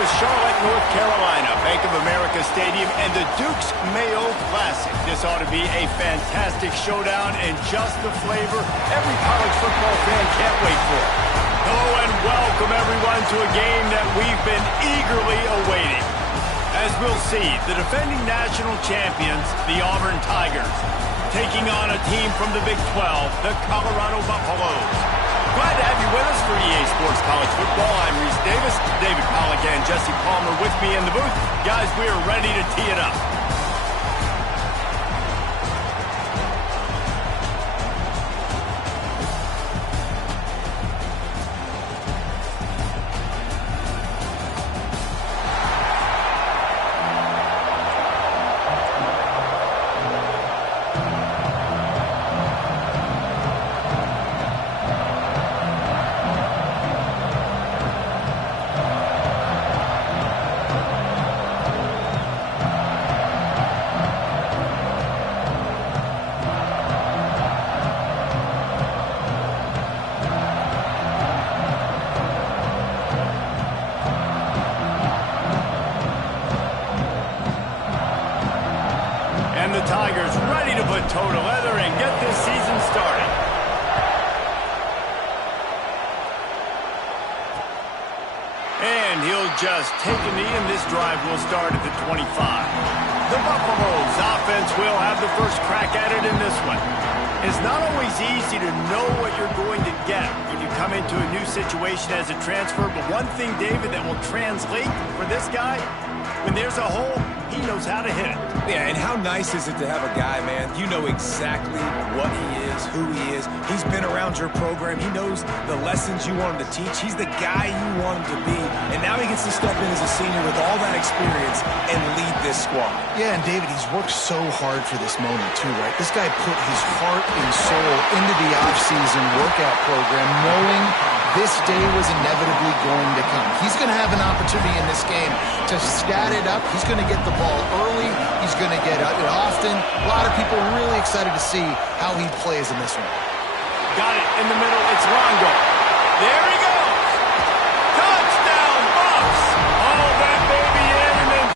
with Charlotte, North Carolina, Bank of America Stadium, and the Duke's Mayo Classic. This ought to be a fantastic showdown and just the flavor every college football fan can't wait for. Hello and welcome everyone to a game that we've been eagerly awaiting. As we'll see, the defending national champions, the Auburn Tigers, taking on a team from the Big 12, the Colorado Buffaloes. Glad to have you with us for EA Sports College Football. I'm Reese Davis, David Pollack, and Jesse Palmer with me in the booth. Guys, we are ready to tee it up. And the Tigers ready to put toe to leather and get this season started. And he'll just take a knee, and this drive will start at the 25. The Buffaloes offense will have the first crack at it in this one. It's not always easy to know what you're going to get when you come into a new situation as a transfer, but one thing, David, that will translate for this guy, when there's a hole, he knows how to hit it. Yeah, and how nice is it to have a guy, man, you know exactly what he is, who he is. He's been around your program. He knows the lessons you want him to teach. He's the guy you want him to be. And now he gets to step in as a senior with all that experience and lead this squad. Yeah, and David, he's worked so hard for this moment too, right? This guy put his heart and soul into the offseason workout program knowing this day was inevitably going to come. He's going to have an opportunity in this game to stat it up. He's going to get the ball early. He's going to get it often. A lot of people are really excited to see how he plays in this one. Got it in the middle. It's Longo. There he goes. Touchdown, Buffs. All that baby in and then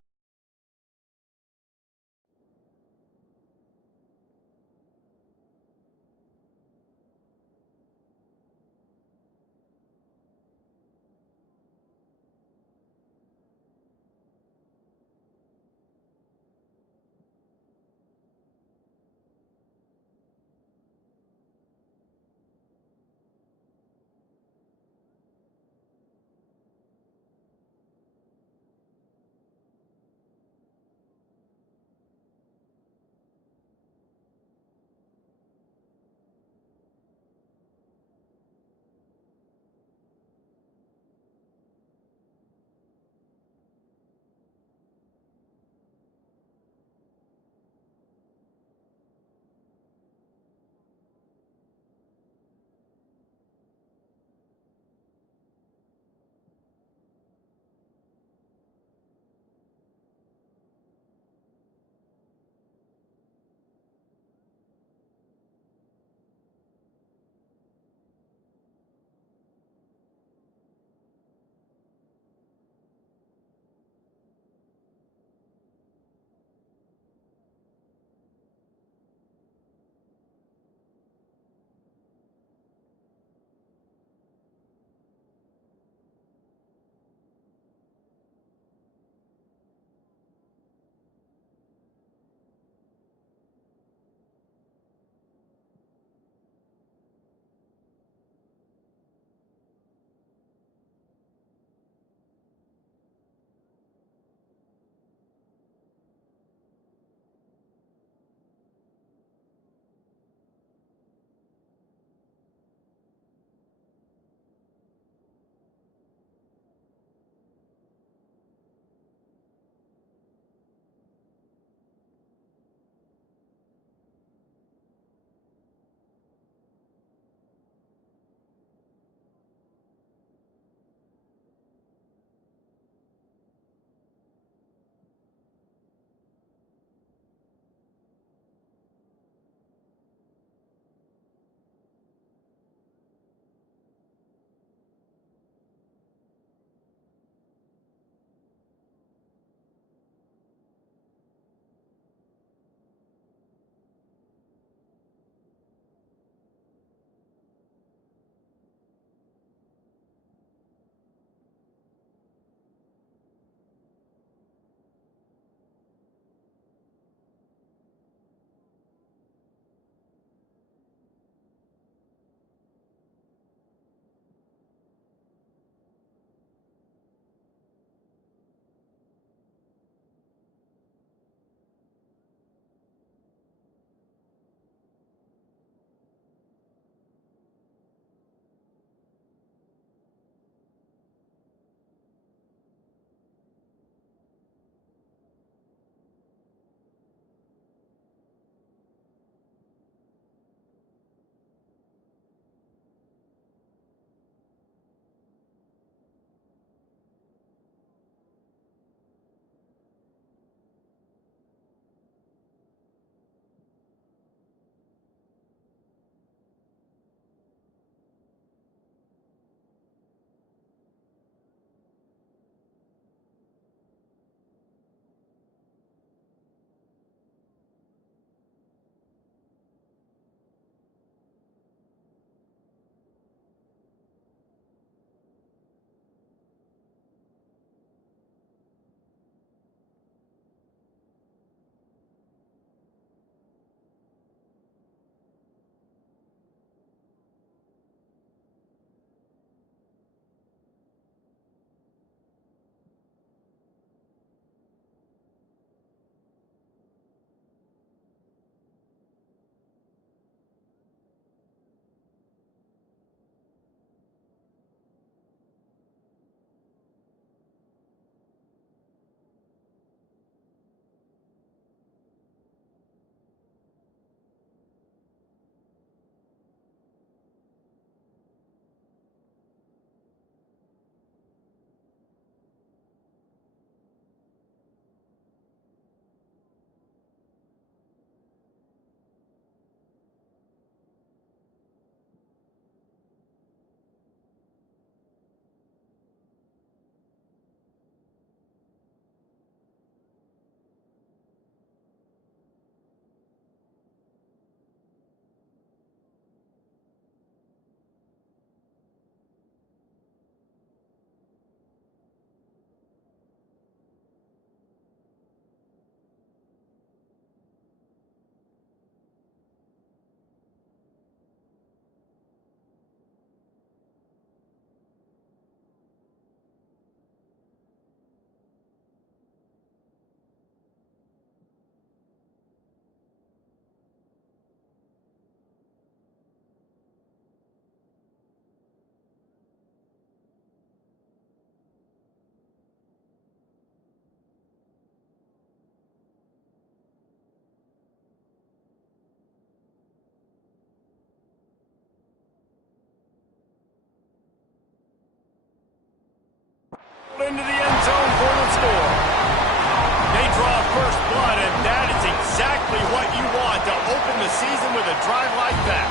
first blood, and that is exactly what you want to open the season with a drive like that.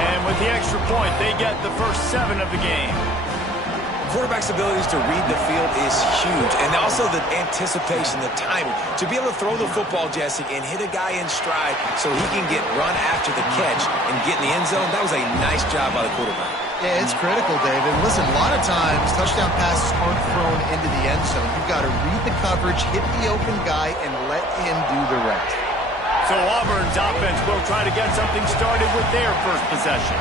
And with the extra point, they get the first 7 of the game. Quarterback's abilities to read the field is huge, and also the anticipation, the timing. To be able to throw the football, Jesse, and hit a guy in stride so he can get run after the catch and get in the end zone, that was a nice job by the quarterback. Yeah, it's critical, David. Listen, a lot of times touchdown passes aren't thrown into the end zone. You've got to read the coverage, hit the open guy, and let him do the rest. So Auburn's offense will try to get something started with their first possession.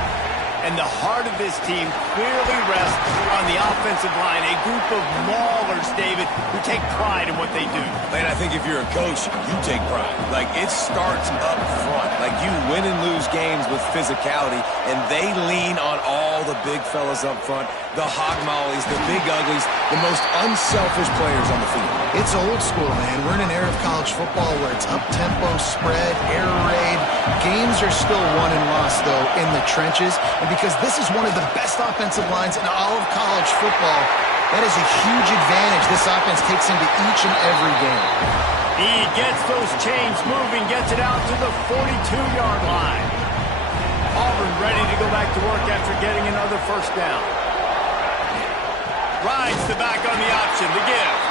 And the heart of this team clearly rests on the offensive line, a group of maulers, David, who take pride in what they do. Man, I think if you're a coach, you take pride. Like, it starts up front. Like, you win and lose games with physicality, and they lean on all the big fellas up front, the hog mollies, the big uglies, the most unselfish players on the field. It's old school, man. We're in an era of college football where it's up-tempo, spread, air raid. Games are still won and lost, though, in the trenches. And because this is one of the best offensive lines in all of college football, that is a huge advantage this offense takes into each and every game. He gets those chains moving, gets it out to the 42-yard line. Auburn ready to go back to work after getting another first down. Rides the back on the option, the give.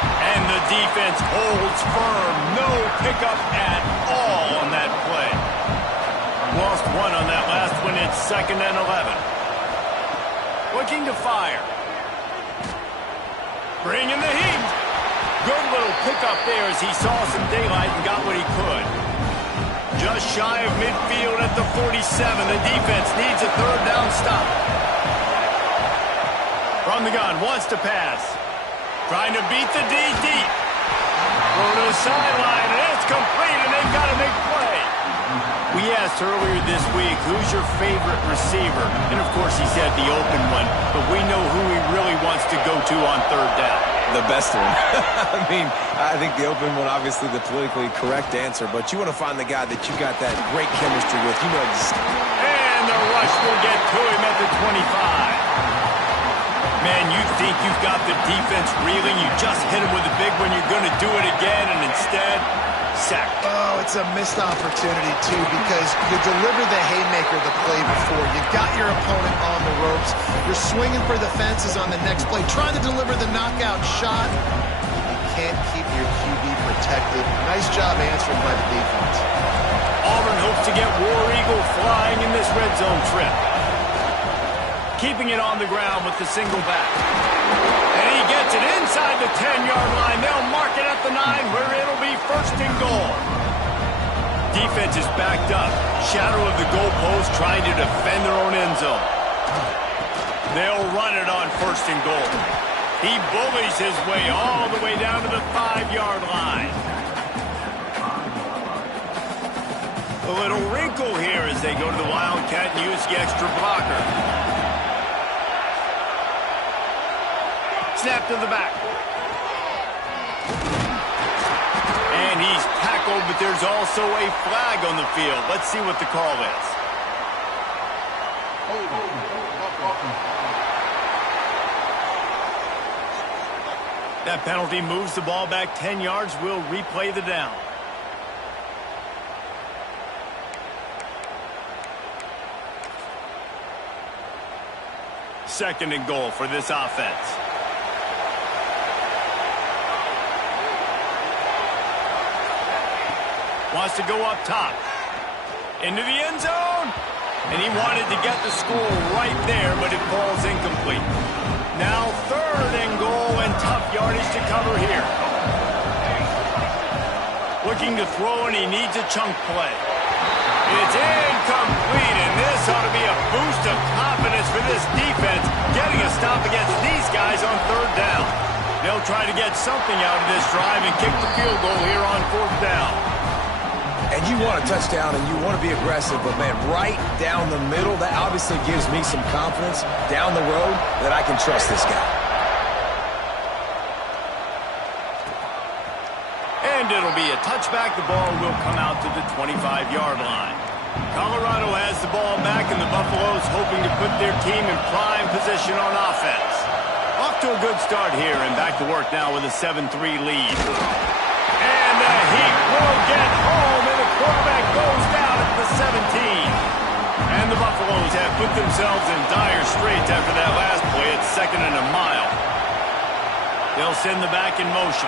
And the defense holds firm. No pickup at all on that play. Lost 1 on that last one. It's 2nd and 11. Looking to fire. Bringing the heat. Good little pickup there as he saw some daylight and got what he could. Just shy of midfield at the 47. The defense needs a 3rd down stop. From the gun, wants to pass. Trying to beat the D deep. Go to the sideline, and it's complete, and they've got a big play. We asked earlier this week, who's your favorite receiver? And, of course, he said the open one, but we know who he really wants to go to on 3rd down. The best one. I mean, I think the open one, obviously the politically correct answer, but you want to find the guy that you got that great chemistry with. You know exactly. And the rush will get to him at the 25. Man, you think you've got the defense reeling. You just hit him with a big one. You're going to do it again, and instead, sacked. Oh, it's a missed opportunity, too, because you deliver the haymaker the play before. You got your opponent on the ropes. You're swinging for the fences on the next play, trying to deliver the knockout shot. You can't keep your QB protected. Nice job answering by the defense. Auburn hopes to get War Eagle flying in this red zone trip. Keeping it on the ground with the single back. And he gets it inside the 10-yard line. They'll mark it at the 9 where it'll be 1st and goal. Defense is backed up. Shadow of the goalpost trying to defend their own end zone. They'll run it on 1st and goal. He bullies his way all the way down to the 5-yard line. A little wrinkle here as they go to the Wildcat and use the extra blocker. Snap to the back. And he's tackled, but there's also a flag on the field. Let's see what the call is. That penalty moves the ball back 10 yards. We'll replay the down. Second and goal for this offense. Wants to go up top. Into the end zone. And he wanted to get the score right there, but it falls incomplete. Now 3rd and goal and tough yardage to cover here. Looking to throw, and he needs a chunk play. It's incomplete, and this ought to be a boost of confidence for this defense, getting a stop against these guys on 3rd down. They'll try to get something out of this drive and kick the field goal here on 4th down. And you want a touchdown and you want to be aggressive, but, man, right down the middle, that obviously gives me some confidence down the road that I can trust this guy. And it'll be a touchback. The ball will come out to the 25-yard line. Colorado has the ball back, and the Buffaloes hoping to put their team in prime position on offense. Off to a good start here, and back to work now with a 7-3 lead. And put themselves in dire straits after that last play. It's 2nd and a mile. They'll send the back in motion.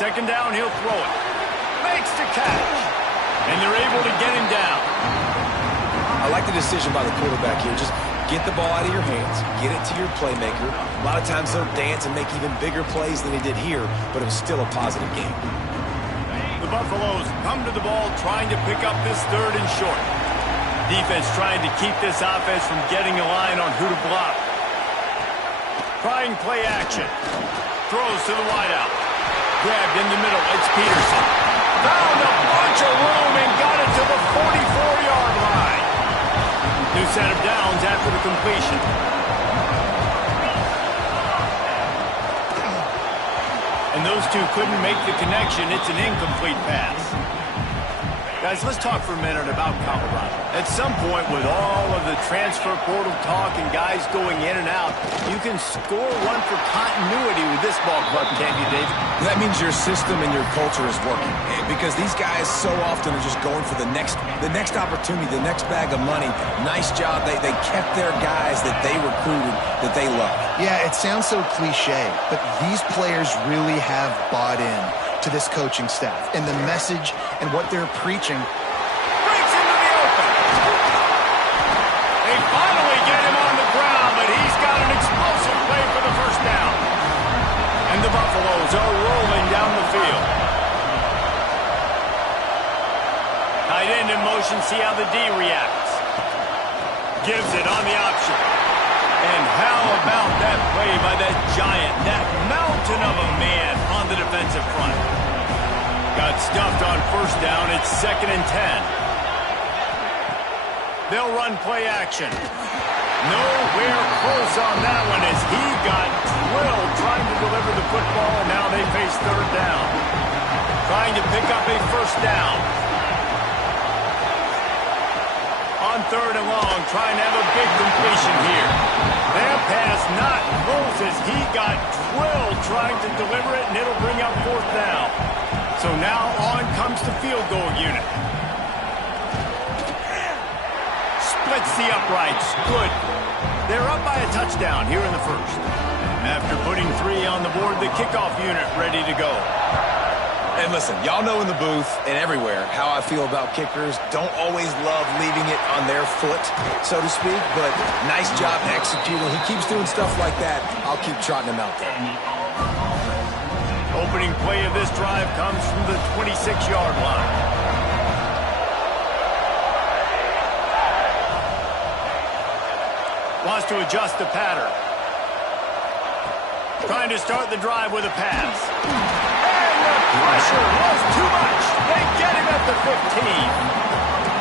2nd down, he'll throw it. Makes the catch. And they're able to get him down. I like the decision by the quarterback here. Just get the ball out of your hands. Get it to your playmaker. A lot of times they'll dance and make even bigger plays than he did here, but it was still a positive game. The Buffaloes come to the ball trying to pick up this 3rd and short. Defense trying to keep this offense from getting a line on who to block. Trying play action. Throws to the wideout. Grabbed in the middle. It's Peterson. Found a bunch of room and got it to the 44-yard line. New set of downs after the completion. And those two couldn't make the connection. It's an incomplete pass. Guys, let's talk for a minute about Colorado. At some point, with all of the transfer portal talk and guys going in and out, you can score one for continuity with this ball club, can't you, David? That means your system and your culture is working. Because these guys so often are just going for the next opportunity, the next bag of money. Nice job. They kept their guys that they recruited, that they love. Yeah, it sounds so cliche, but these players really have bought in to this coaching staff and the message and what they're preaching. Breaks into the open. They finally get him on the ground, but he's got an explosive play for the 1st down. And the Buffaloes are rolling down the field. Tight end in motion, see how the D reacts. Gives it on the option. And how about that play by that giant, that mountain of a man on the defensive front? Got stuffed on 1st down. It's 2nd and 10. They'll run play action. Nowhere close on that one as he got drilled trying to deliver the football, and now they face 3rd down. Trying to pick up a 1st down. On 3rd and long, trying to have a big completion here. That pass not close as he got drilled trying to deliver it, and it'll bring up 4th down. So now on comes the field goal unit. Splits the uprights. Good. They're up by a touchdown here in the 1st. After putting 3 on the board, the kickoff unit ready to go. And listen, y'all know in the booth and everywhere how I feel about kickers. Don't always love leaving it on their foot, so to speak, but nice job executing. He keeps doing stuff like that. I'll keep trotting him out there. Opening play of this drive comes from the 26-yard line. Wants to adjust the pattern. Trying to start the drive with a pass. Pressure was too much. They get him at the 15.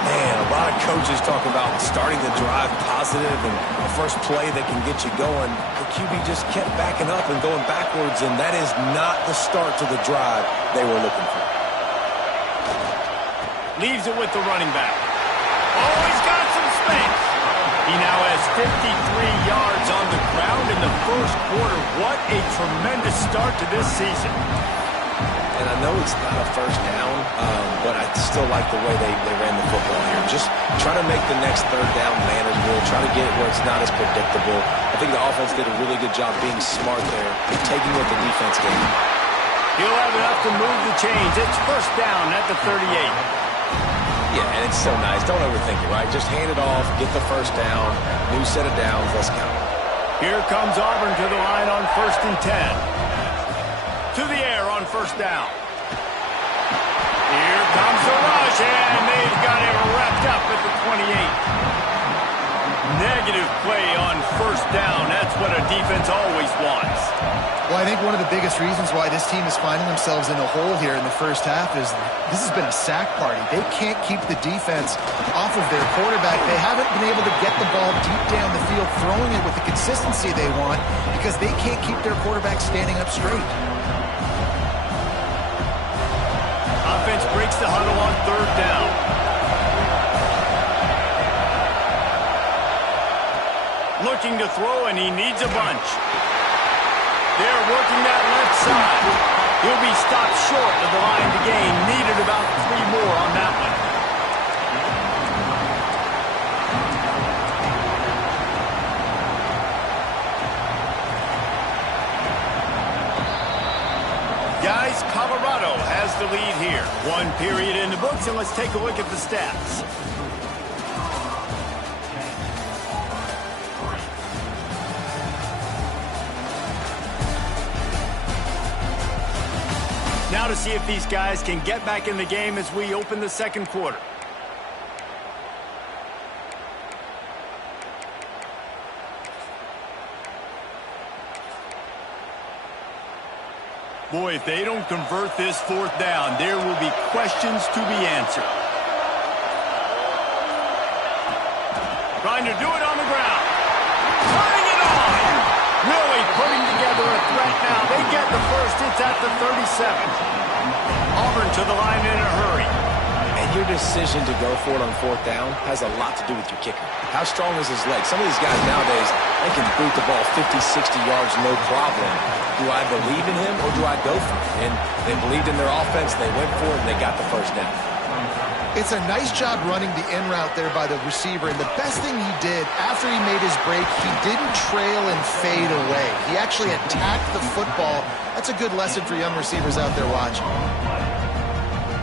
Man, a lot of coaches talk about starting the drive positive and the first play that can get you going. The QB just kept backing up and going backwards, and that is not the start to the drive they were looking for. Leaves it with the running back. Oh, he's got some space. He now has 53 yards on the ground in the 1st quarter. What a tremendous start to this season. And I know it's not a 1st down, but I still like the way they ran the football here. Just try to make the next 3rd down manageable. Try to get it where it's not as predictable. I think the offense did a really good job being smart there, taking what the defense gave him. He'll have enough to move the chains. It's 1st down at the 38. Yeah, and it's so nice. Don't overthink it, right? Just hand it off, get the 1st down, new set of downs, let's go. Here comes Auburn to the line on 1st and 10. To the air on 1st down. Here comes the rush, and they've got him wrapped up at the 28. Negative play on 1st down. That's what a defense always wants. Well, I think one of the biggest reasons why this team is finding themselves in a hole here in the 1st half is this has been a sack party. They can't keep the defense off of their quarterback. They haven't been able to get the ball deep down the field, throwing it with the consistency they want because they can't keep their quarterback standing up straight. Offense breaks the huddle on 3rd down. Looking to throw, and he needs a bunch. They're working that left side. He'll be stopped short of the line to gain. Needed about 3 more on that one. One period in the books, and let's take a look at the stats. Now to see if these guys can get back in the game as we open the second quarter. Boy, if they don't convert this fourth down, there will be questions to be answered. Trying to do it on the ground. Turning it on. Really putting together a threat now. They get the first. It's at the 37. Auburn to the line in a hurry. And your decision to go for it on fourth down has a lot to do with your kicker. How strong is his leg? Some of these guys nowadays, they can boot the ball 50, 60 yards, no problem. Do I believe in him or do I go for it? And they believed in their offense, they went for it, and they got the first down. It's a nice job running the in route there by the receiver, and the best thing he did after he made his break, he didn't trail and fade away. He actually attacked the football. That's a good lesson for young receivers out there watching.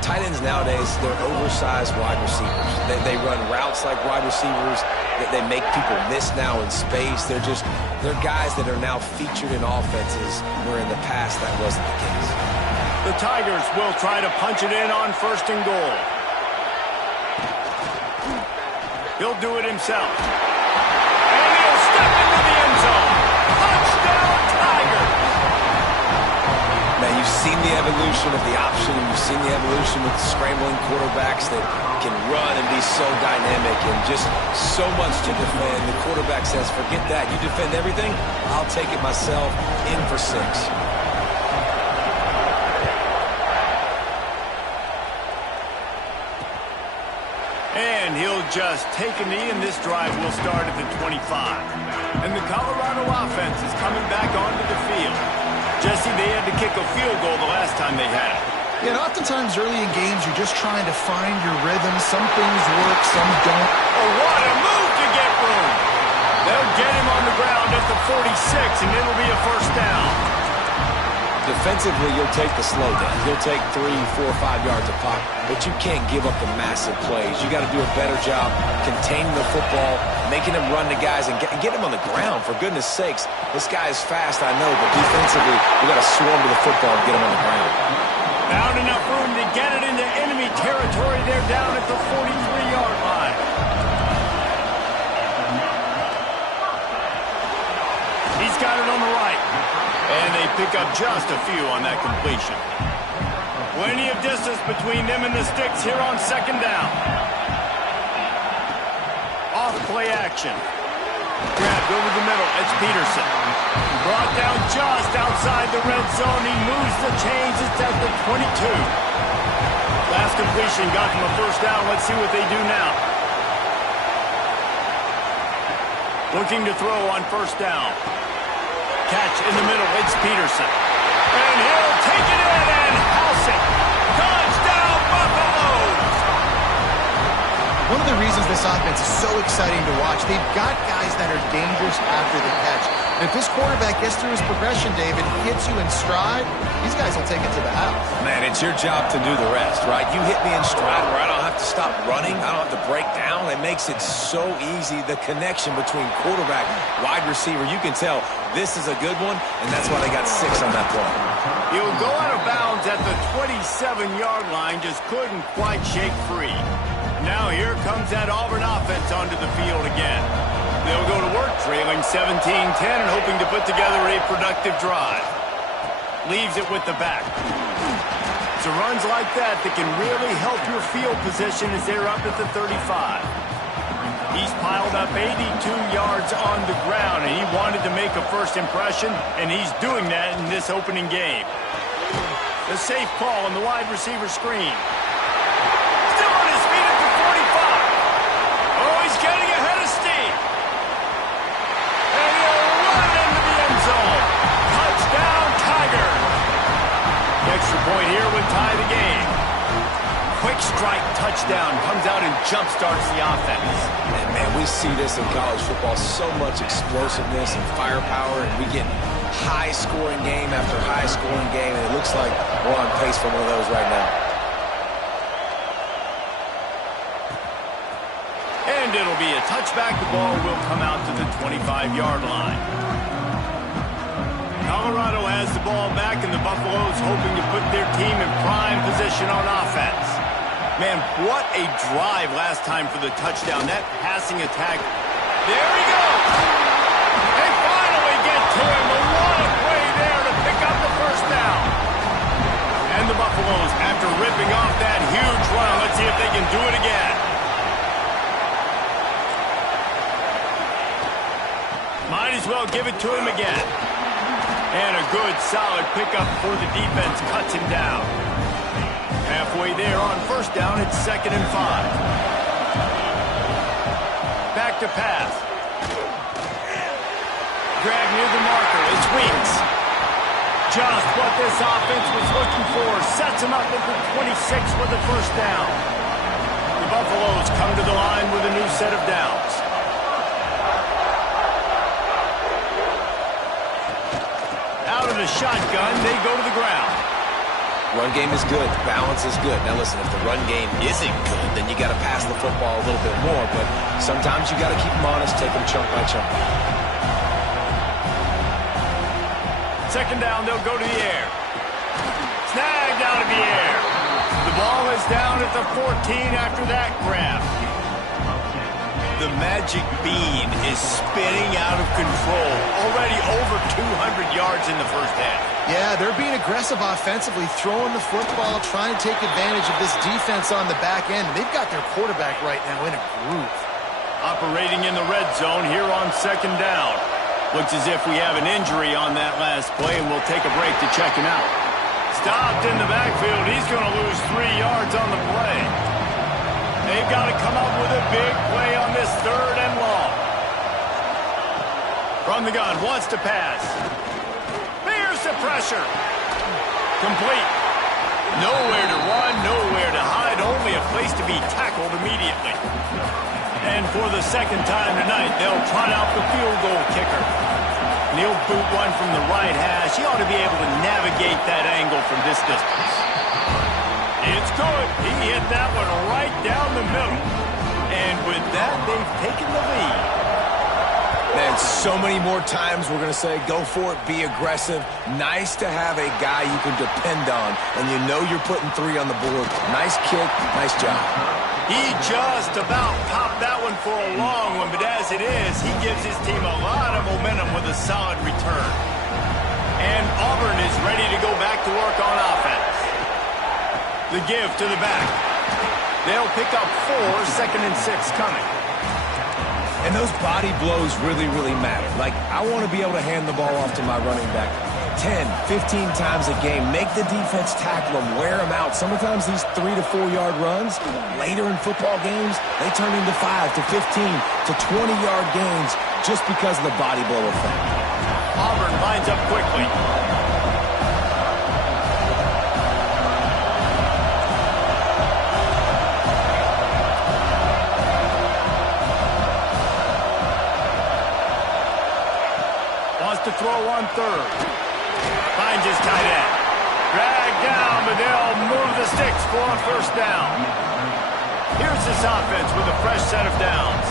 Tight ends nowadays, they're oversized wide receivers. They run routes like wide receivers. They make people miss now in space. They're guys that are now featured in offenses where in the past that wasn't the case. The Tigers will try to punch it in on first and goal. He'll do it himself. And he'll step into the end zone. Touchdown, Tigers! Man, you've seen the evolution of the option, and you've seen the evolution with scrambling quarterbacks that can run and be so dynamic and just so much to defend. The quarterback says, forget that. You defend everything, I'll take it myself. In for 6. And he'll just take a knee, and this drive will start at the 25. And the Colorado offense is coming back onto the field. Jesse, they had to kick a field goal the last time they had it. Yeah, and oftentimes early in games, you're just trying to find your rhythm. Some things work, some don't. Oh, what a move to get room. They'll get him on the ground at the 46, and it'll be a first down. Defensively, you'll take the slow down. You'll take 3, 4, 5 yards a pop, but you can't give up the massive plays. You got to do a better job containing the football, making them run the guys, and get them on the ground. For goodness sakes, this guy is fast, I know, but defensively, we got to swarm to the football and get him on the ground. Found enough room to get it into enemy territory. They're down at the 43-yard line. He's got it on the right. And they pick up just a few on that completion. Plenty of distance between them and the sticks here on second down. Off play action. Grabbed over the middle. It's Peterson. Brought down just outside the red zone. He moves the chains. It's at the 22. Last completion got them a first down. Let's see what they do now. Looking to throw on first down. Catch in the middle. It's Peterson. And he'll take it in and house it. Touchdown, Buffaloes! One of the reasons this offense is so exciting to watch, they've got guys that are dangerous after the catch. And if this quarterback gets through his progression, David, hits you in stride, these guys will take it to the house. Man, it's your job to do the rest, right? You hit me in stride where I don't have to stop running. I don't have to break down. It makes it so easy. The connection between quarterback, wide receiver, you can tell this is a good one, and that's why they got 6 on that play. He'll go out of bounds at the 27-yard line, just couldn't quite shake free. Now here comes that Auburn offense onto the field again. They'll go to work trailing 17-10 and hoping to put together a productive drive. Leaves it with the back. It's runs like that can really help your field position as they're up at the 35. He's piled up 82 yards on the ground, and he wanted to make a first impression, and he's doing that in this opening game. The safe call on the wide receiver screen. Still on his feet at the 45. Oh, he's getting ahead of steam. And he'll run it into the end zone. Touchdown, Tigers. The extra point here would tie the game. Quick strike touchdown comes out and jump-starts the offense. And, man, we see this in college football, so much explosiveness and firepower, and we get high-scoring game after high-scoring game, and it looks like we're on pace for one of those right now. And it'll be a touchback. The ball will come out to the 25-yard line. Colorado has the ball back, and the Buffaloes hoping to put their team in prime position on offense. Man, what a drive last time for the touchdown. That passing attack. There he goes. They finally get to him. But what a play there to pick up the first down. And the Buffaloes, after ripping off that huge run, let's see if they can do it again. Might as well give it to him again. And a good, solid pickup for the defense cuts him down. Halfway there on first down, it's 2nd and 5. Back to pass. Grab near the marker. It's Weeks. Just what this offense was looking for. Sets him up at the 26 for the first down. The Buffaloes come to the line with a new set of downs. Out of the shotgun, they go to the ground. Run game is good. Balance is good. Now listen, if the run game isn't good, then you got to pass the football a little bit more. But sometimes you got to keep them honest, take them chunk by chunk. 2nd down, they'll go to the air. Snagged out of the air. The ball is down at the 14 after that grab. The magic bean is spinning out of control. Already over 200 yards in the first half. Yeah, they're being aggressive offensively, throwing the football, trying to take advantage of this defense on the back end. They've got their quarterback right now in a groove. Operating in the red zone here on 2nd down. Looks as if we have an injury on that last play, and we'll take a break to check him out. Stopped in the backfield. He's going to lose 3 yards on the play. They've got to come up with a big play on this 3rd and long. From the gun, wants to pass. Here's the pressure. Complete. Nowhere to run, nowhere to hide, only a place to be tackled immediately. And for the 2nd time tonight, they'll try out the field goal kicker. He'll boot one from the right hash. He ought to be able to navigate that angle from this distance. It's good. He hit that one right down the middle. And with that, they've taken the lead. Man, so many more times we're going to say, go for it, be aggressive. Nice to have a guy you can depend on, and you know you're putting 3 on the board. Nice kick, nice job. He just about popped that one for a long one, but as it is, he gives his team a lot of momentum with a solid return. And Auburn is ready to go back to work on offense. The give to the back. They'll pick up 4, 2nd and 6 coming. And those body blows really, really matter. Like, I want to be able to hand the ball off to my running back 10, 15 times a game. Make the defense tackle them, wear them out. Sometimes these 3 to 4 yard runs, later in football games, they turn into 5 to 15 to 20-yard gains just because of the body blow effect. Auburn lines up quickly. To throw on 3rd. Finds his tight end. Dragged down, but they'll move the sticks for a first down. Here's this offense with a fresh set of downs.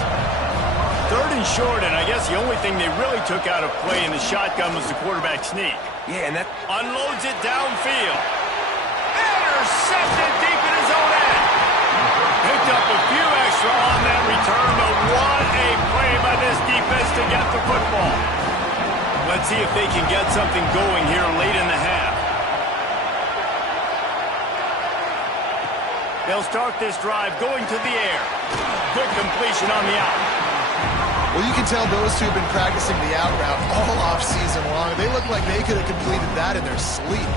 3rd and short, and I guess the only thing they really took out of play in the shotgun was the quarterback sneak. Yeah, and that unloads it downfield. Intercepted deep in his own end. Picked up a few extra on that return, but what a play by this defense to get the football. Let's see if they can get something going here late in the half. They'll start this drive going to the air. Quick completion on the out. Well, you can tell those two have been practicing the out route all offseason long. They look like they could have completed that in their sleep.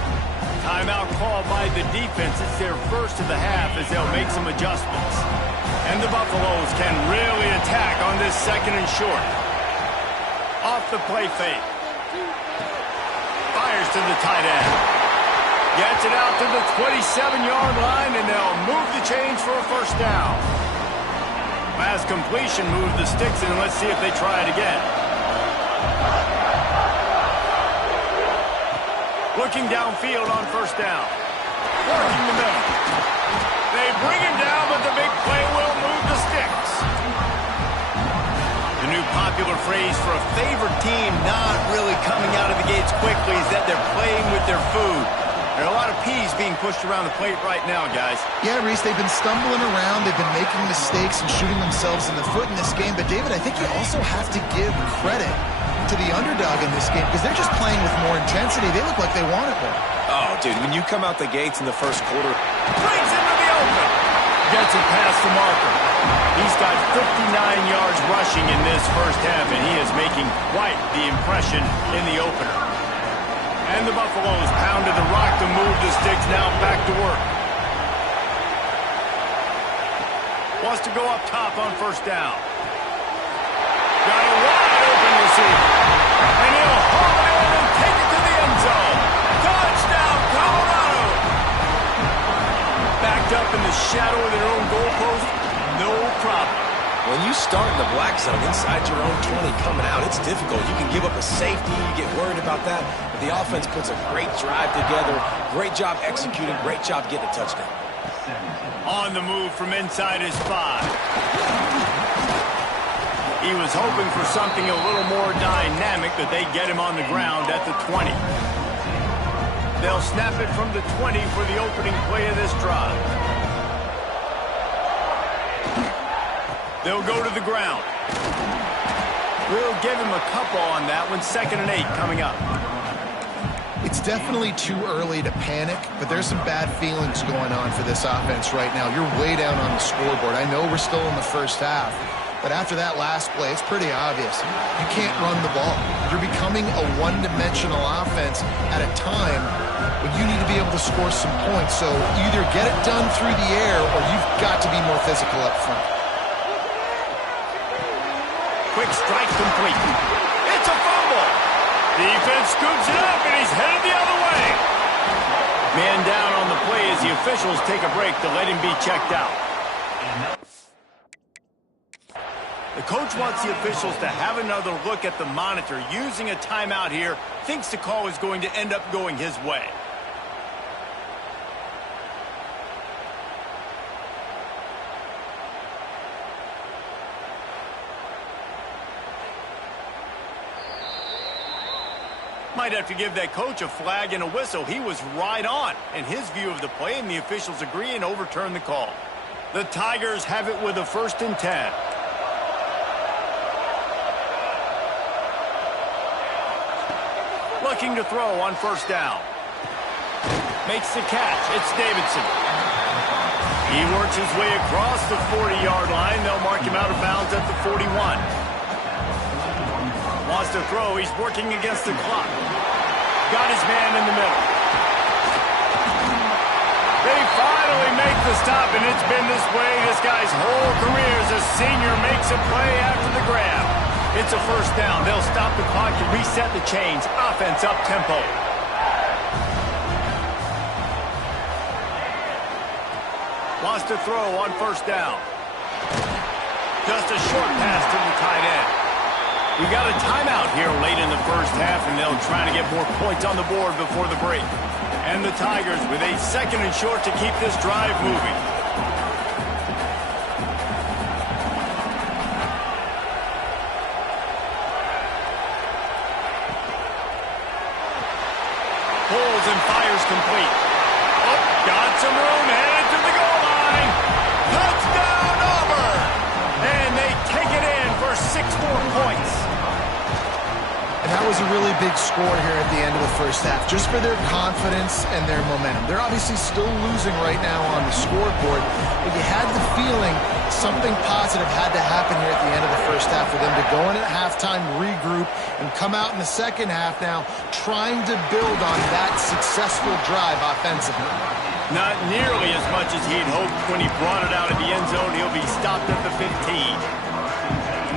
Timeout called by the defense. It's their first of the half as they'll make some adjustments. And the Buffaloes can really attack on this 2nd and short. Off the play fake. Fires to the tight end. Gets it out to the 27-yard line, and they'll move the chains for a first down. Last completion moved the sticks, and let's see if they try it again. Looking downfield on first down. Working the middle. They bring him down, but the big play will move the sticks. phrase for a favored team not really coming out of the gates quickly is that they're playing with their food. There are a lot of peas being pushed around the plate right now, guys. Yeah, Reese, they've been stumbling around. They've been making mistakes and shooting themselves in the foot in this game. But, David, I think you also have to give credit to the underdog in this game because they're just playing with more intensity. They look like they want it more. Oh, dude, when you come out the gates in the first quarter. Brings into the open. Gets it past the marker. He's got 59 yards rushing in this first half, and he is making quite the impression in the opener. And the Buffaloes pounded the rock to move the sticks, now back to work. Wants to go up top on first down. Got a wide open receiver. And he'll haul it in and take it to the end zone. Touchdown, Colorado! Backed up in the shadow of their own goalpost, no problem. When you start in the black zone inside your own 20 coming out, it's difficult. You can give up a safety. You get worried about that. But the offense puts a great drive together. Great job executing. Great job getting a touchdown. On the move from inside his 5. He was hoping for something a little more dynamic, but they get him on the ground at the 20. They'll snap it from the 20 for the opening play of this drive. They'll go to the ground. We'll give him a couple on that one. 2nd and 8 coming up. It's definitely too early to panic, but there's some bad feelings going on for this offense right now. You're way down on the scoreboard. I know we're still in the first half, but after that last play, it's pretty obvious. You can't run the ball. You're becoming a one-dimensional offense at a time when you need to be able to score some points. So either get it done through the air or you've got to be more physical up front. Quick strike complete. It's a fumble. Defense scoops it up, and he's headed the other way. Man down on the play as the officials take a break to let him be checked out. The coach wants the officials to have another look at the monitor. Using a timeout here, thinks the call is going to end up going his way. Might have to give that coach a flag and a whistle. He was right on in his view of the play, and the officials agree and overturn the call. The Tigers have it with a 1st and 10. Looking to throw on first down. Makes the catch. It's Davidson. He works his way across the 40-yard line. They'll mark him out of bounds at the 41. Wants to throw. He's working against the clock. Got his man in the middle. They finally make the stop, and it's been this way this guy's whole career as a senior makes a play after the grab. It's a first down. They'll stop the clock to reset the chains. Offense up tempo. Wants to throw on first down. Just a short pass to the tight end. We got a timeout here late in the first half, and they'll try to get more points on the board before the break. And the Tigers with a 2nd and short to keep this drive moving. Pulls and fires complete. Oh, got some room, headed to the goal line. Touchdown, Auburn! And they take it in for 6 more points. And that was a really big score here at the end of the first half, just for their confidence and their momentum. They're obviously still losing right now on the scoreboard, but you had the feeling something positive had to happen here at the end of the first half for them to go in at halftime, regroup, and come out in the second half now trying to build on that successful drive offensively. Not nearly as much as he'd hoped when he brought it out of the end zone. He'll be stopped at the 15.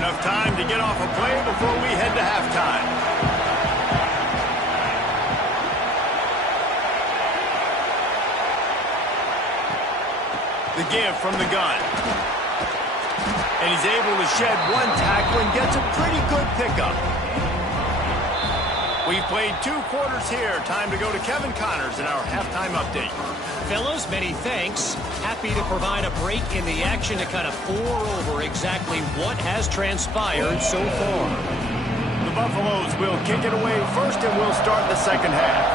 Enough time to get off a play before we head to halftime. The give from the gun. And he's able to shed one tackle and gets a pretty good pickup. We've played 2 quarters here. Time to go to Kevin Connors in our halftime update. fellas, many thanks. Happy to provide a break in the action to kind of pour over exactly what has transpired so far. The Buffaloes will kick it away first, and we'll start the second half.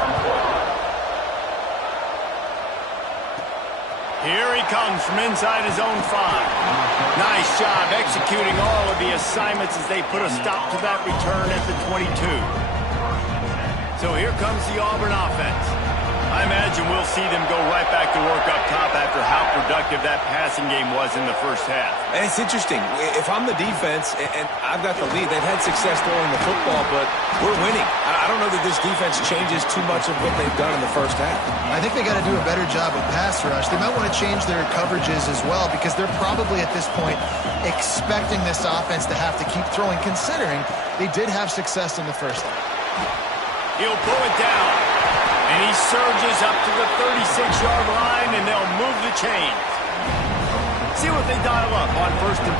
Here he comes from inside his own 5. Nice job executing all of the assignments as they put a stop to that return at the 22. So here comes the Auburn offense. I imagine we'll see them go right back to work up top after how productive that passing game was in the first half. And it's interesting. If I'm the defense and I've got the lead, they've had success throwing the football, but we're winning. I don't know that this defense changes too much of what they've done in the first half. I think they got to do a better job with pass rush. They might want to change their coverages as well because they're probably at this point expecting this offense to have to keep throwing, considering they did have success in the first half. He'll pull it down. And he surges up to the 36-yard line, and they'll move the chains. See what they dial up on 1st and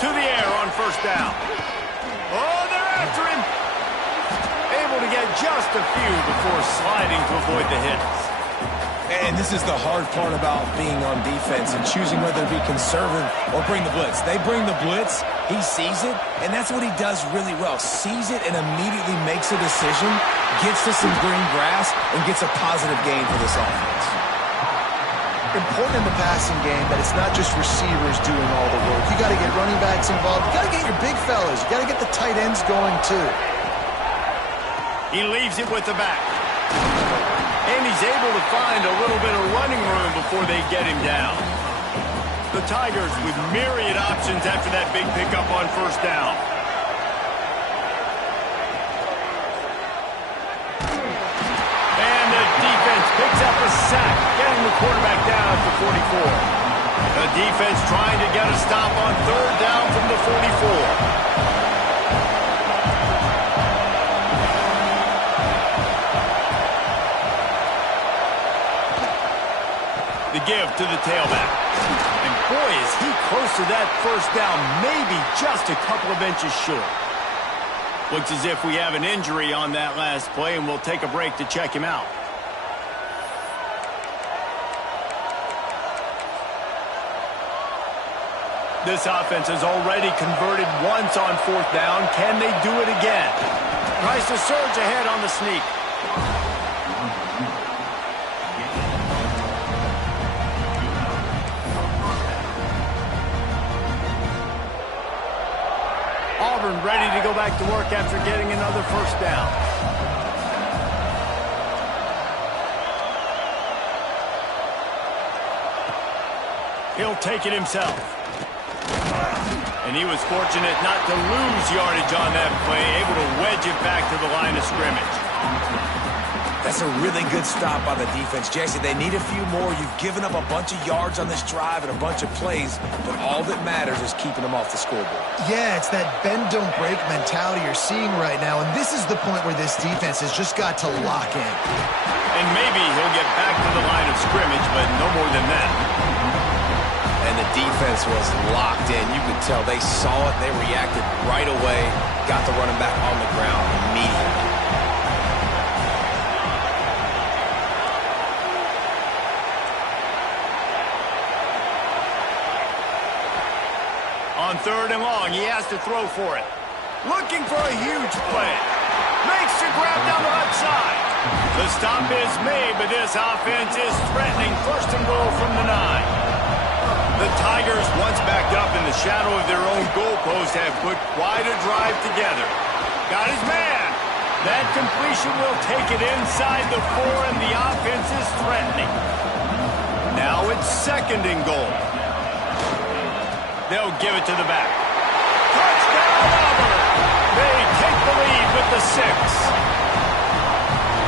10. To the air on 1st down. Oh, they're after him. Able to get just a few before sliding to avoid the hits. And this is the hard part about being on defense and choosing whether to be conservative or bring the blitz. They bring the blitz, he sees it, and that's what he does really well. Sees it and immediately makes a decision, gets to some green grass, and gets a positive gain for this offense. Important in the passing game that it's not just receivers doing all the work. You got to get running backs involved. You got to get your big fellas. You got to get the tight ends going too. He leaves it with the back. And he's able to find a little bit of running room before they get him down. The Tigers with myriad options after that big pickup on 1st down. And the defense picks up a sack, getting the quarterback down at the 44. The defense trying to get a stop on 3rd down from the 44. The give to the tailback. And boy, is he close to that 1st down, maybe just a couple of inches short. Looks as if we have an injury on that last play, and we'll take a break to check him out. This offense has already converted once on 4th down. Can they do it again? Tries to surge ahead on the sneak. Auburn ready to go back to work after getting another 1st down. He'll take it himself. And he was fortunate not to lose yardage on that play, able to wedge it back to the line of scrimmage. That's a really good stop by the defense. Jesse, they need a few more. You've given up a bunch of yards on this drive and a bunch of plays, but all that matters is keeping them off the scoreboard. Yeah, it's that bend, don't break mentality you're seeing right now, and this is the point where this defense has just got to lock in. And maybe he'll get back to the line of scrimmage, but no more than that. And the defense was locked in. You could tell they saw it. They reacted right away, got the running back on the ground immediately. On 3rd and long, he has to throw for it. Looking for a huge play. Makes the grab down the left side. The stop is made, but this offense is threatening 1st and goal from the 9. The Tigers, once backed up in the shadow of their own goalpost, have put quite a drive together. Got his man. That completion will take it inside the 4, and the offense is threatening. Now it's 2nd and goal. They'll give it to the back. Touchdown, Auburn! They take the lead with the 6.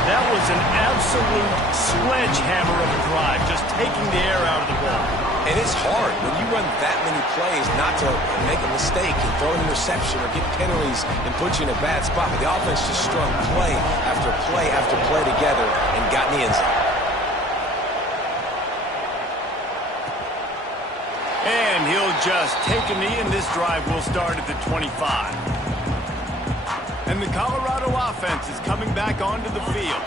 That was an absolute sledgehammer of a drive, just taking the air out of the ball. And it's hard when you run that many plays not to make a mistake and throw an interception or get penalties and put you in a bad spot. But the offense just strung play after play after play together and got in the end zone. And he'll just take a knee, and this drive will start at the 25. And the Colorado offense is coming back onto the field.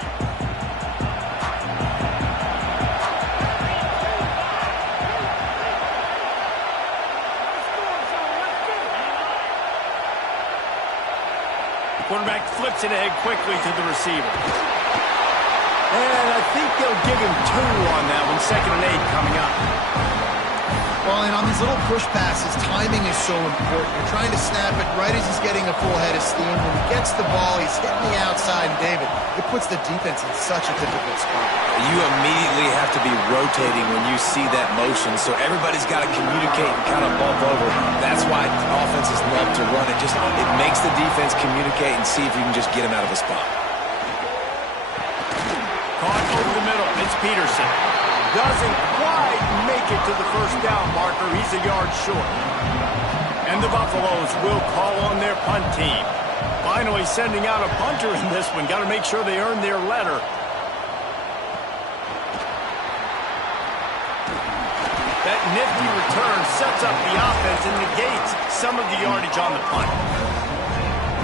Quarterback flips it ahead quickly to the receiver. And I think they'll give him 2 on that one. 2nd and 8 coming up. Well, and on these little push passes, timing is so important. You're trying to snap it right as he's getting a full head of steam. When he gets the ball, he's hitting the outside. And David, it puts the defense in such a difficult spot. You immediately have to be rotating when you see that motion, so everybody's got to communicate and kind of bump over. That's why offenses love to run it. It makes the defense communicate and see if you can just get him out of a spot. Caught over the middle. It's Peterson. Doesn't quite make it to the first down marker. He's a yard short. And the Buffaloes will call on their punt team. Finally sending out a punter in this one. Got to make sure they earn their letter. That nifty return sets up the offense and negates some of the yardage on the punt.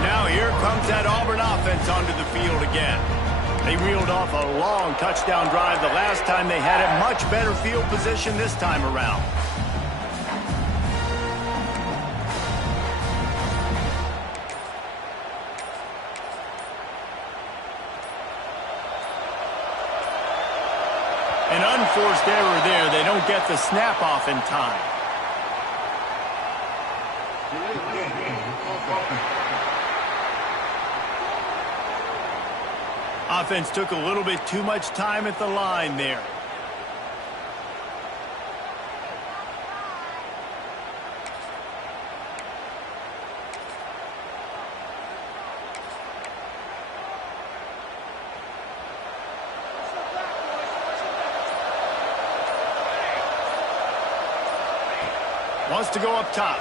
Now here comes that Auburn offense onto the field again. They reeled off a long touchdown drive the last time they had it. Much better field position this time around. An unforced error there. They don't get the snap off in time. Offense took a little bit too much time at the line there. Wants to go up top.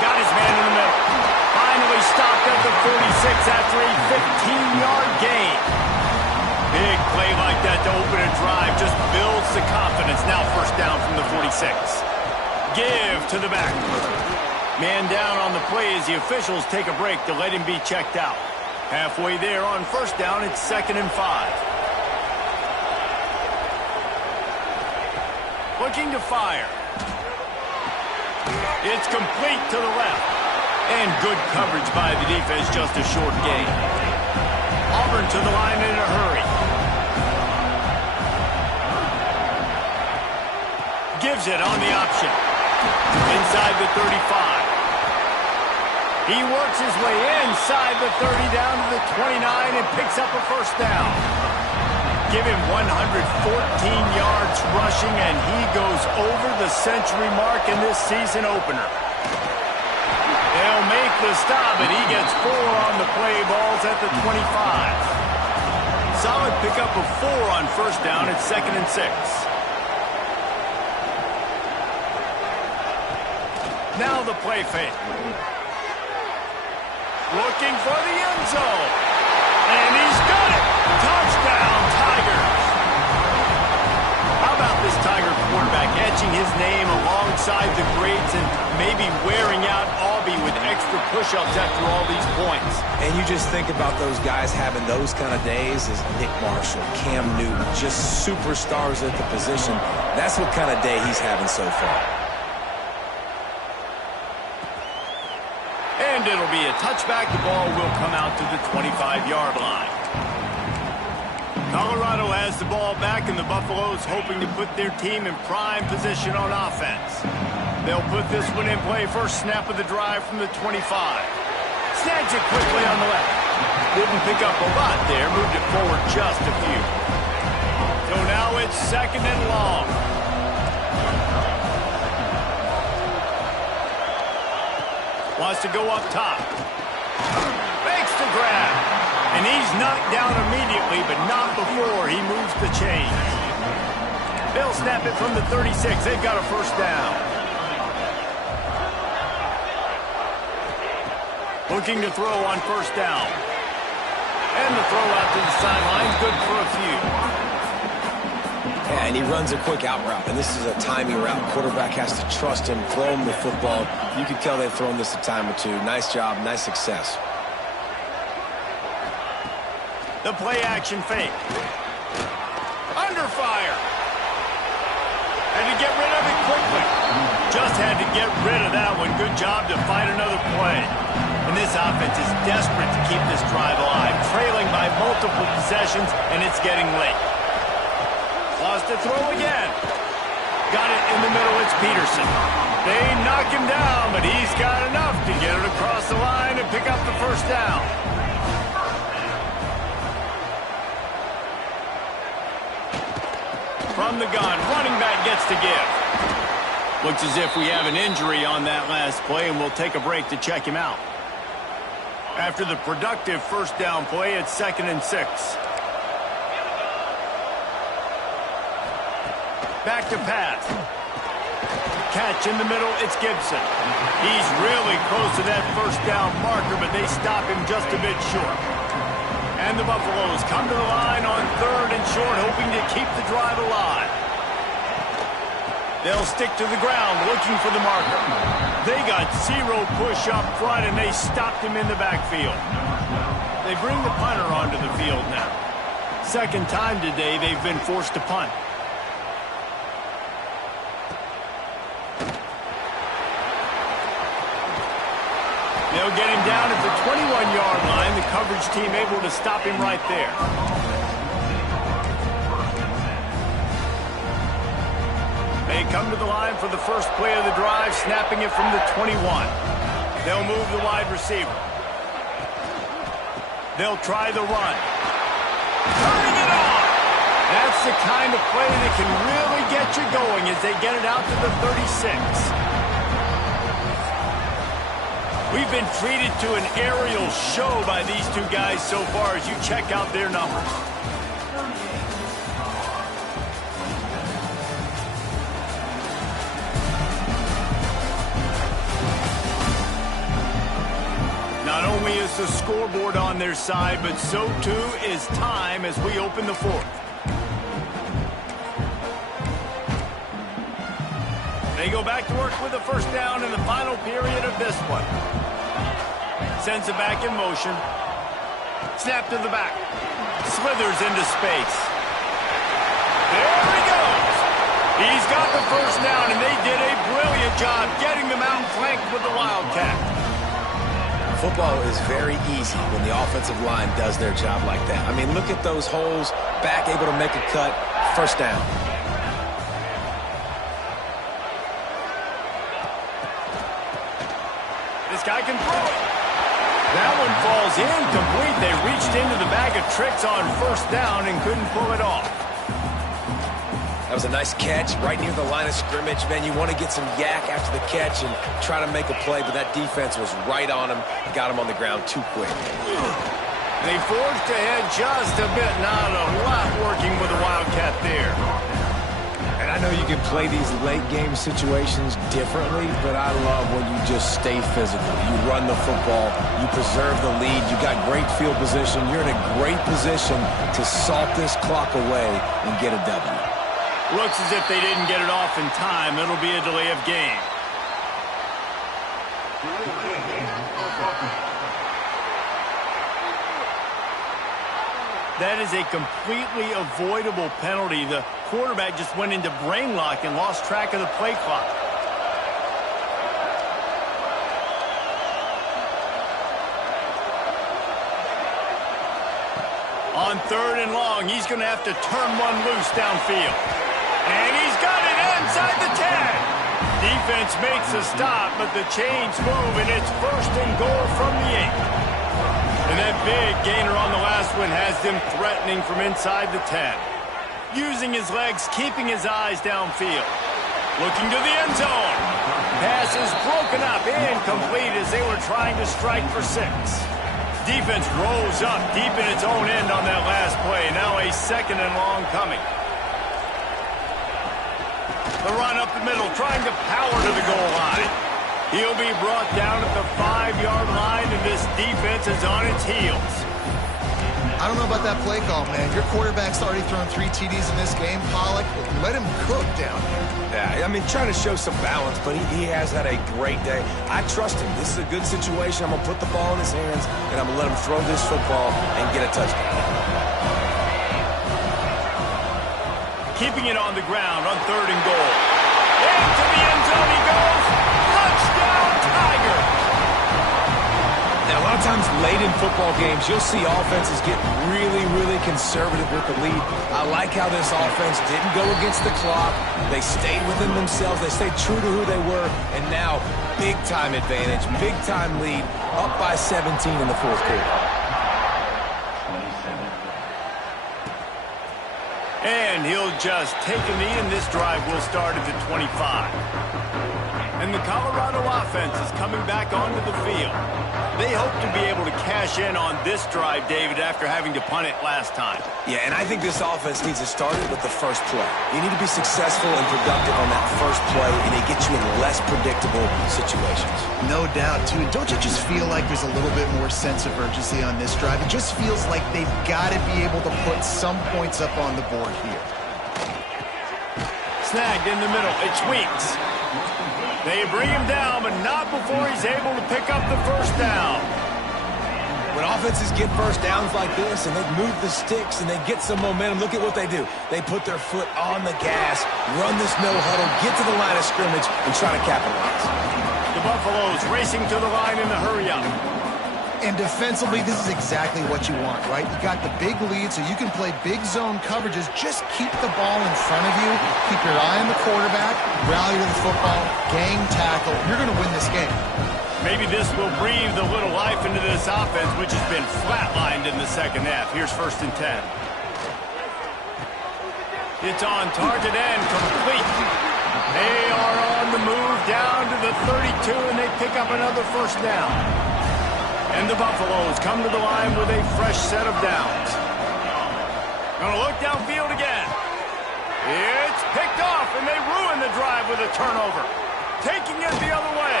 Got his man in the middle. Finally stopped at the 46 after a 15-yard gain. Big play like that to open a drive just builds the confidence. Now 1st down from the 46. Give to the back. Man down on the play as the officials take a break to let him be checked out. Halfway there on 1st down, it's 2nd and 5. Looking to fire. It's complete to the left. And good coverage by the defense, just a short gain. Auburn to the line in a hurry. Gives it on the option. Inside the 35. He works his way inside the 30 down to the 29 and picks up a 1st down. Give him 114 yards rushing, and he goes over the century mark in this season opener. They'll make the stop, and he gets 4 on the play. Balls at the 25. Solid pickup of 4 on 1st down. It's 2nd and 6. Now the play fake. Looking for the end zone. And he's got it. Touchdown, Tigers. How about this Tiger quarterback etching his name alongside the greats and maybe wearing out Auburn with extra push-ups after all these points? And you just think about those guys having those kind of days as Nick Marshall, Cam Newton, just superstars at the position. That's what kind of day he's having so far. And it'll be a touchback. The ball will come out to the 25-yard line. Colorado has the ball back, and the Buffaloes hoping to put their team in prime position on offense. They'll put this one in play. First snap of the drive from the 25. Snags it quickly on the left. Didn't pick up a lot there. Moved it forward just a few. So now it's 2nd and long. Wants to go up top. Makes the grab. And he's knocked down immediately, but not before he moves the chains. They'll snap it from the 36. They've got a 1st down. Looking to throw on 1st down. And the throw out to the sideline, good for a few. Yeah, and and he runs a quick out route, and this is a timing route. Quarterback has to trust him, throw him the football. You can tell they've thrown this a time or two. Nice job, nice success. The play action fake. Under fire. Had to get rid of it quickly. Just had to get rid of that one. Good job to find another play. And this offense is desperate to keep this drive alive, trailing by multiple possessions, and it's getting late. Lost to throw again. Got it in the middle. It's Peterson. They knock him down, but he's got enough to get it across the line and pick up the first down. From the gun, running back gets to give. Looks as if we have an injury on that last play, and we'll take a break to check him out. After the productive first down play, it's 2nd and 6. Back to pass. Catch in the middle, it's Gibson. He's really close to that first down marker, but they stop him just a bit short. And the Buffaloes come to the line on 3rd and short, hoping to keep the drive alive. They'll stick to the ground, looking for the marker. They got 0 push up front, and they stopped him in the backfield. They bring the punter onto the field now. Second time today they've been forced to punt. They'll get him down at the 21-yard line. The coverage team able to stop him right there. They come to the line for the first play of the drive, snapping it from the 21. They'll move the wide receiver. They'll try the run. Turning it on! That's the kind of play that can really get you going as they get it out to the 36. We've been treated to an aerial show by these two guys so far as you check out their numbers. Not only is the scoreboard on their side, but so too is time as we open the 4th. They go back to work with a first down in the final period of this one. Sends it back in motion. Snap to the back. Slithers into space. There he goes. He's got the first down, and they did a brilliant job getting them out flanked with the Wildcat. Football is very easy when the offensive line does their job like that. I mean, look at those holes. Back able to make a cut. First down. This guy can throw it. That one falls incomplete. They reached into the bag of tricks on first down and couldn't pull it off. That was a nice catch right near the line of scrimmage. Man, you want to get some yak after the catch and try to make a play, but that defense was right on him. Got him on the ground too quick. They forged ahead just a bit. Not a lot working with the Wildcat there. And I know you can play these late game situations differently, but I love when you just stay physical. You run the football, you preserve the lead, you got great field position. You're in a great position to salt this clock away and get a W. Looks as if they didn't get it off in time. It'll be a delay of game. That is a completely avoidable penalty. The quarterback just went into brain lock and lost track of the play clock. On 3rd and long, he's going to have to turn one loose downfield. And he's got it inside the 10. Defense makes a stop, but the chains move, and it's 1st and goal from the 8. And that big gainer on the last one has them threatening from inside the 10. Using his legs, keeping his eyes downfield. Looking to the end zone. Pass is broken up, incomplete as they were trying to strike for 6. Defense rolls up deep in its own end on that last play. Now a 2nd and long coming. The run up the middle, trying to power to the goal line. He'll be brought down at the 5-yard line, and this defense is on its heels. I don't know about that play call, man. Your quarterback's already thrown 3 TDs in this game, Pollock. Let him cook down here. Yeah, I mean, trying to show some balance, but he has had a great day. I trust him. This is a good situation. I'm going to put the ball in his hands, and I'm going to let him throw this football and get a touchdown. Keeping it on the ground on 3rd and goal. Into the end zone he goes. Touchdown, Tiger! Now, a lot of times late in football games, you'll see offenses get really, really conservative with the lead. I like how this offense didn't go against the clock. They stayed within themselves. They stayed true to who they were. And now, big-time advantage, big-time lead, up by 17 in the 4th quarter. And he'll just take a knee, and this drive will start at the 25. And the Colorado offense is coming back onto the field. They hope to be able to cash in on this drive, David, after having to punt it last time. Yeah, and I think this offense needs to start it with the first play. You need to be successful and productive on that first play, and it gets you in less predictable situations. No doubt, too. Don't you just feel like there's a little bit more sense of urgency on this drive? It just feels like they've got to be able to put some points up on the board here. Snagged in the middle. It's Weeks. They bring him down, but not before he's able to pick up the first down. When offenses get first downs like this and they move the sticks and they get some momentum, look at what they do. They put their foot on the gas, run this no huddle, get to the line of scrimmage, and try to capitalize. The Buffaloes racing to the line in the hurry-up. And defensively, this is exactly what you want, right? You got the big lead, so you can play big zone coverages. Just keep the ball in front of you. Keep your eye on the quarterback. Rally to the football. Gang tackle. You're going to win this game. Maybe this will breathe a little life into this offense, which has been flatlined in the second half. Here's 1st and 10. It's on target and complete. They are on the move down to the 32, and they pick up another first down. And the Buffaloes come to the line with a fresh set of downs. Gonna look downfield again. It's picked off, and they ruin the drive with a turnover. Taking it the other way.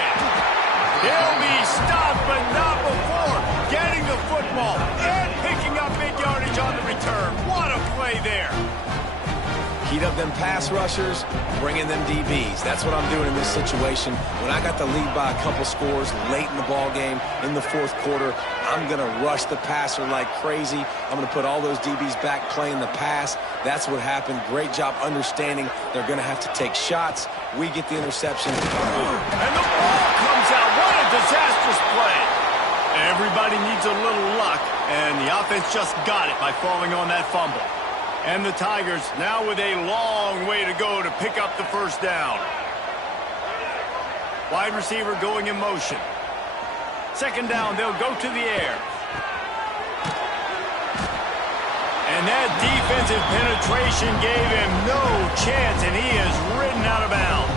He'll be stopped, but not before getting the football and picking up big yardage on the return. What a play there. Heat up them pass rushers, bring in them DBs. That's what I'm doing in this situation. When I got the lead by a couple scores late in the ball game, in the 4th quarter, I'm going to rush the passer like crazy. I'm going to put all those DBs back playing the pass. That's what happened. Great job understanding they're going to have to take shots. We get the interception. And the ball comes out. What a disastrous play. Everybody needs a little luck, and the offense just got it by falling on that fumble. And the Tigers now with a long way to go to pick up the first down. Wide receiver going in motion. 2nd down, they'll go to the air. And that defensive penetration gave him no chance, and he is ridden out of bounds.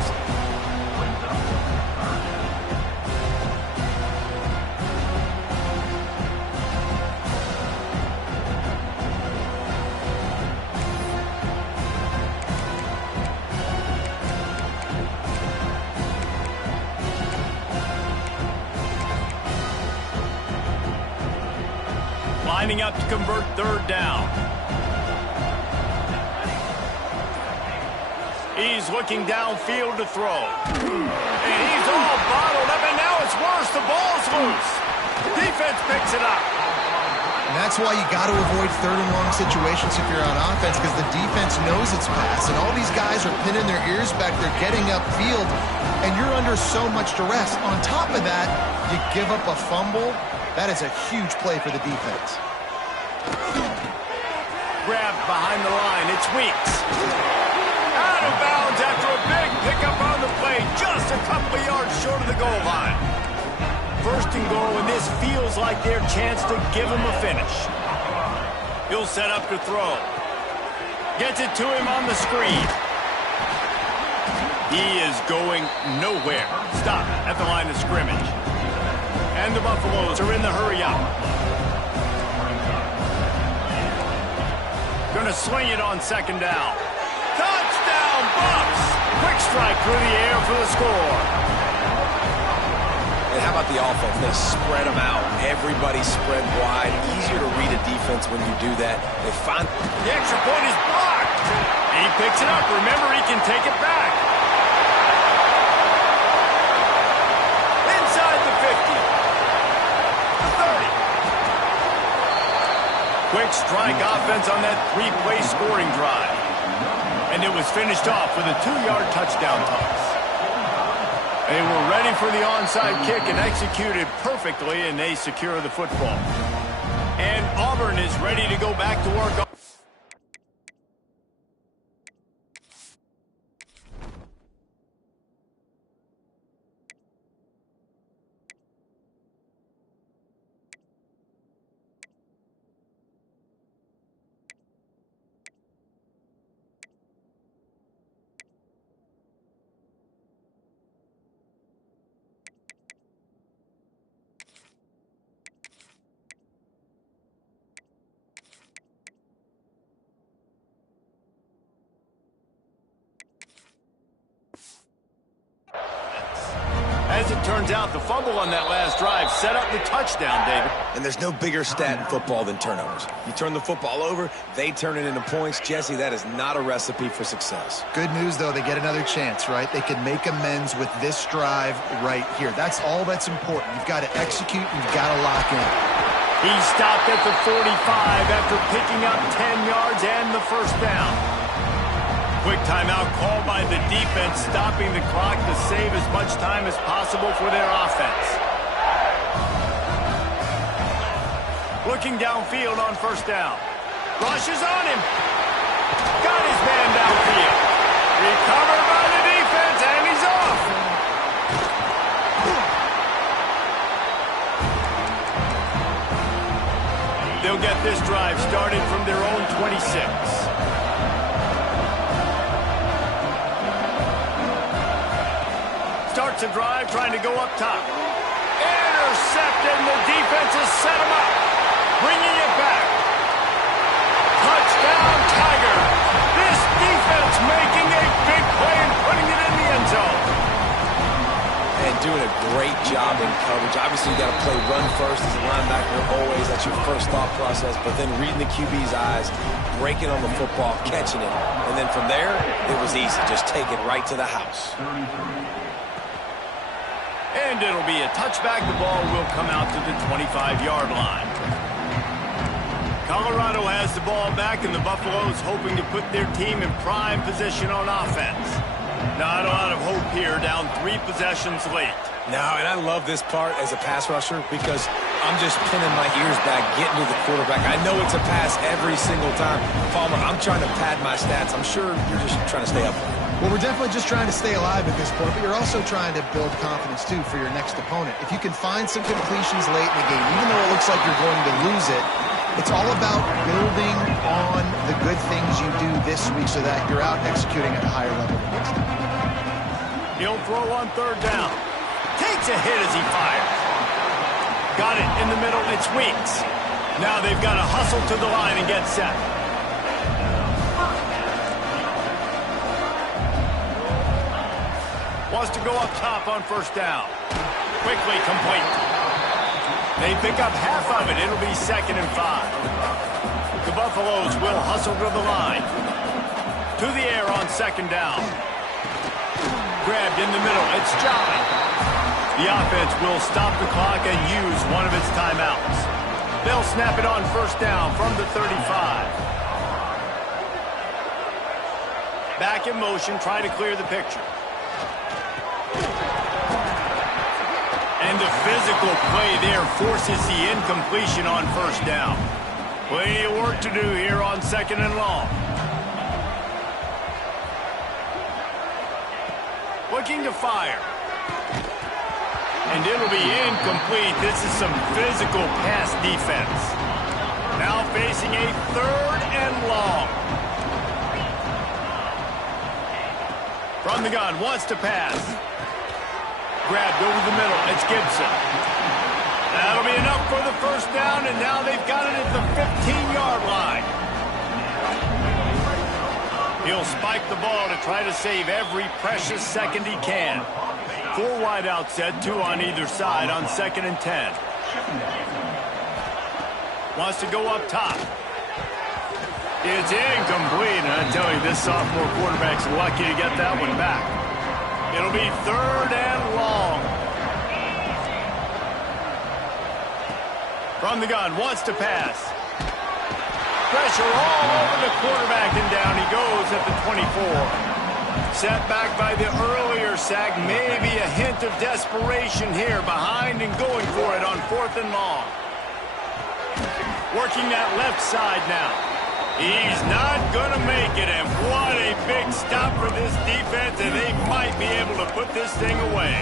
Lining up to convert 3rd down. He's looking downfield to throw. And he's all bottled up, and now it's worse. The ball's loose. Defense picks it up. And that's why you got to avoid 3rd and long situations if you're on offense, because the defense knows it's pass. And all these guys are pinning their ears back. They're getting upfield, and you're under so much duress. On top of that, you give up a fumble. That is a huge play for the defense. Grabbed behind the line. It's Weeks. Out of bounds after a big pickup on the play, just a couple of yards short of the goal line. 1st and goal, and this feels like their chance to give him a finish. He'll set up to throw. Gets it to him on the screen. He is going nowhere. Stop at the line of scrimmage. And the Buffaloes are in the hurry-up. Going to swing it on 2nd down. Touchdown, Bucks! Quick strike through the air for the score. And how about the offense? They spread them out. Everybody spread wide. Easier to read a defense when you do that. They find the extra point is blocked. He picks it up. Remember, he can take it back. Inside the 50. The 30. Quick strike offense on that three-play scoring drive. And it was finished off with a 2-yard touchdown toss. They were ready for the onside kick and executed perfectly, and they secure the football. And Auburn is ready to go back to work. As it turns out, the fumble on that last drive set up the touchdown, David. And there's no bigger stat in football than turnovers. You turn the football over, they turn it into points. Jesse, that is not a recipe for success. Good news, though, they get another chance, right? They can make amends with this drive right here. That's all that's important. You've got to execute, you've got to lock in. He stopped at the 45 after picking up 10 yards and the first down. Quick timeout called by the defense, stopping the clock to save as much time as possible for their offense. Looking downfield on first down. Rushes on him. Got his man downfield. Recovered by the defense, and he's off. They'll get this drive started from their own 26. Starts a drive, trying to go up top. Intercepted, and the defense has set him up. Bringing it back. Touchdown, Tiger. This defense making a big play and putting it in the end zone. And doing a great job in coverage. Obviously, you got to play run first as a linebacker always. That's your first thought process. But then reading the QB's eyes, breaking on the football, catching it. And then from there, it was easy. Just take it right to the house. And it'll be a touchback. The ball will come out to the 25-yard line. Colorado has the ball back, and the Buffaloes hoping to put their team in prime position on offense. Not a lot of hope here, down 3 possessions late. No, and I love this part as a pass rusher because I'm just pinning my ears back, getting to the quarterback. I know it's a pass every single time. Palmer, I'm trying to pad my stats. I'm sure you're just trying to stay up. Well, we're definitely just trying to stay alive at this point, but you're also trying to build confidence, too, for your next opponent. If you can find some completions late in the game, even though it looks like you're going to lose it, it's all about building on the good things you do this week so that you're out executing at a higher level the next time. He'll throw on third down. Takes a hit as he fires. Got it in the middle. It's Weeks. Now they've got to hustle to the line and get set. Wants to go up top on first down. Quickly complete. They pick up half of it. It'll be 2nd and 5. The Buffaloes will hustle to the line. To the air on 2nd down. Grabbed in the middle. It's Jolly. The offense will stop the clock and use one of its timeouts. They'll snap it on first down from the 35. Back in motion, try to clear the picture. And the physical play there forces the incompletion on first down. Plenty of work to do here on 2nd and long. Looking to fire. And it'll be incomplete. This is some physical pass defense. Now facing a 3rd and long. From the gun, wants to pass. Grabbed over the middle. It's Gibson. That'll be enough for the first down, and now they've got it at the 15-yard line. He'll spike the ball to try to save every precious second he can. 4 wide out set, 2 on either side on 2nd and 10. Wants to go up top. It's incomplete, and I tell you, this sophomore quarterback's lucky to get that one back. It'll be 3rd and long. From the gun, wants to pass. Pressure all over the quarterback, and down he goes at the 24. Set back by the earlier sack. Maybe a hint of desperation here, behind and going for it on 4th and long. Working that left side now. He's not going to make it, and what a big stop for this defense, and they might be able to put this thing away.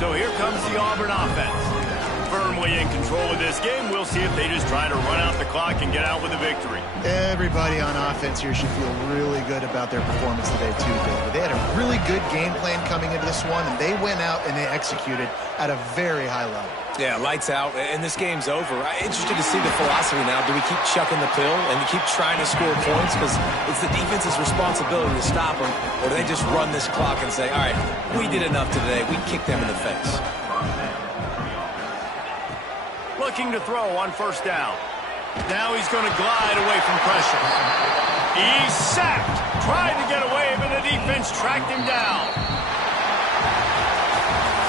So here comes the Auburn offense. Firmly in control of this game. We'll see if they just try to run out the clock and get out with a victory. Everybody on offense here should feel really good about their performance today, too, David. They had a really good game plan coming into this one, and they went out and they executed at a very high level. Yeah, lights out, and this game's over. I'm interested to see the philosophy now. Do we keep chucking the pill and keep trying to score points because it's the defense's responsibility to stop them, or do they just run this clock and say, all right, we did enough today. We kicked them in the face. Looking to throw on 1st down. Now he's going to glide away from pressure. He's sacked. Tried to get away, but the defense tracked him down.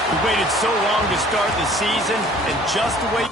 He waited so long to start the season, and just the way...